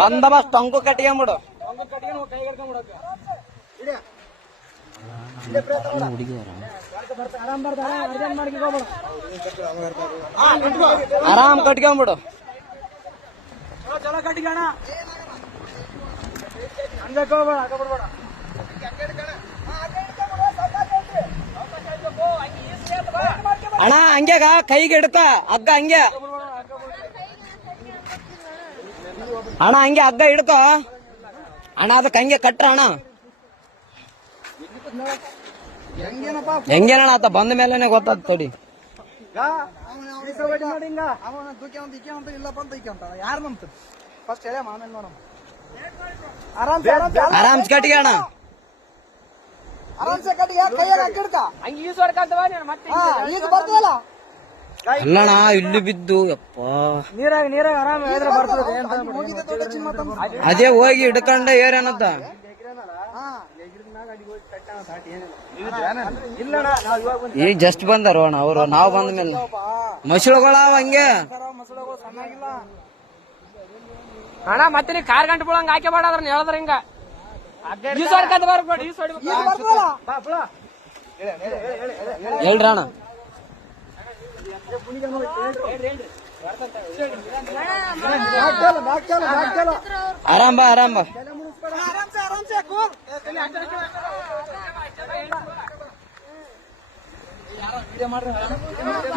ಬಂದೋಬಸ್ತ್ ಟೊಂಕು ಕಟ್ಕೊಂಬಿಡು. ಆರಾಮ್ ಕಟ್ಕೊಂಬಿಡು. ಚಲೋ ಕಟ್ಟಿಗೋಣ. ಅಣ್ಣ ಹಂಗ್ಯಾಗ ಕೈಗೆ ಇಡ್ತ ಹಗ್ಗ ಹಂಗೆ ಅಣ್ಣ ಹಂಗೆ ಹಗ್ಗ ಇಡ್ತ ಅಣ್ಣ ಅದಕ್ಕೆ ಹಂಗೆ ಕಟ್ರ ಅಣ್ಣ. ಹೆಂಗೇನಣ್ಣ ಆತ ಬಂದ ಮೇಲೆನೆ ಗೊತ್ತಾದ ತಡಿ. ಆರಾಮ್ ಕಟ್ಟಿಗೆ ಅಣ್ಣ. ಅಲ್ಲಣ್ಣ ಇಲ್ಲಿ ಬಿದ್ದು ಯಪ್ಪ ನೀರಾಗ ಆರಾಮ ಅದೇ ಹೋಗಿ ಹಿಡ್ಕೊಂಡ ಏರೇನತ್ತ. ಈಗ ಜಸ್ಟ್ ಬಂದಾರ ಅಣ್ಣ ಅವರು. ನಾವ್ ಬಂದ ಮೇಲೆ ಮಸಳುಗಳಾವ ಹಂಗೆ ಅಣ್ಣ. ಮತ್ತೆ ನೀ ಕಾರ್ ಗಂಟೆ ಬಿಡಂಗ ಹಾಕಿ ಬಾಡ್ರ ಹೇಳಿದ್ರ ಹಿಂಗ ಹೇಳ್ರಣ್ಣ. ಆರಾಮ್ ಬಾ ಆರಾಮ್ ಬಾ.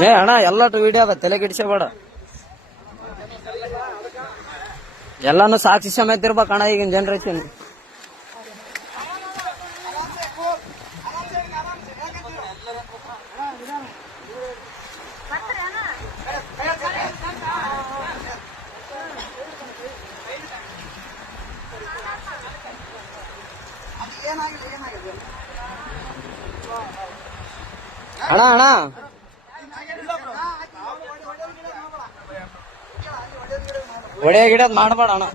ಏ ಅಣ್ಣ ಎಲ್ಲಟು ವಿಡಿಯೋ ಅದ, ತಲೆ ಗಿಡಿಸಬೇಡ. ಎಲ್ಲಾನು ಸಾಕ್ಷಿ ಸಮೇತ ಇರ್ಬೇಕಣ್ಣ ಈಗಿನ ಜನರೇಷನ್. ಅಣ್ಣ ಅಣ್ಣ ಒಡೆ ಗಿಡದ್ ಮಾಡಬೇಡ ಅಣ್ಣ.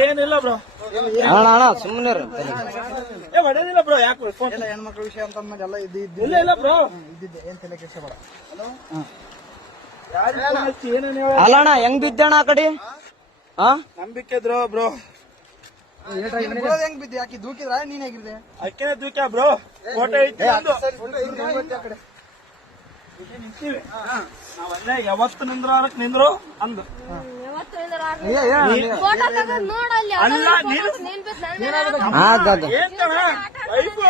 ಏನಿಲ್ಲ ಬ್ರೋ ಅಣ್ಣ ಅಣ್ಣ ಸುಮ್ಮನೆ ಹೊಡೆದಿಲ್ಲ ಬ್ರೋ. ಯಾಕೆ ಹೆಣ್ಮಕ್ಳ ವಿಷಯ ಅಂತ ಎಲ್ಲ ಇಲ್ಲ ಬ್ರೋ. ಇದ್ದಿದ್ದೆ ಏನ್ ತಲೆ ಕೆಡಿಸಬೇಡ. ಅಲ್ಲ ಅಣ್ಣ ಹೆಂಗ್ ಬಿದ್ದಣ್ಣ ಆ ಕಡೆ? ನಂಬಿಕೆ ಇದ್ರು ಬ್ರೋ. ಹೆಂಗ್ ಬಿದ್ದೆ? ಯಾಕೆ ದೂಕಿದ್ರ ನೀನ್ ಹೇಗಿದ್ದೆ? ಅಕ್ಕಿನ ದೂಕ್ಯ ಬ್ರೋ. ಫೋಟೋ ಐತಿ ನಿಂತೀವಿ ನಾವಲ್ಲೇ. ಯಾವತ್ತು ನಿಂದ್ರು ಅಂದು ಅಲ್ಲ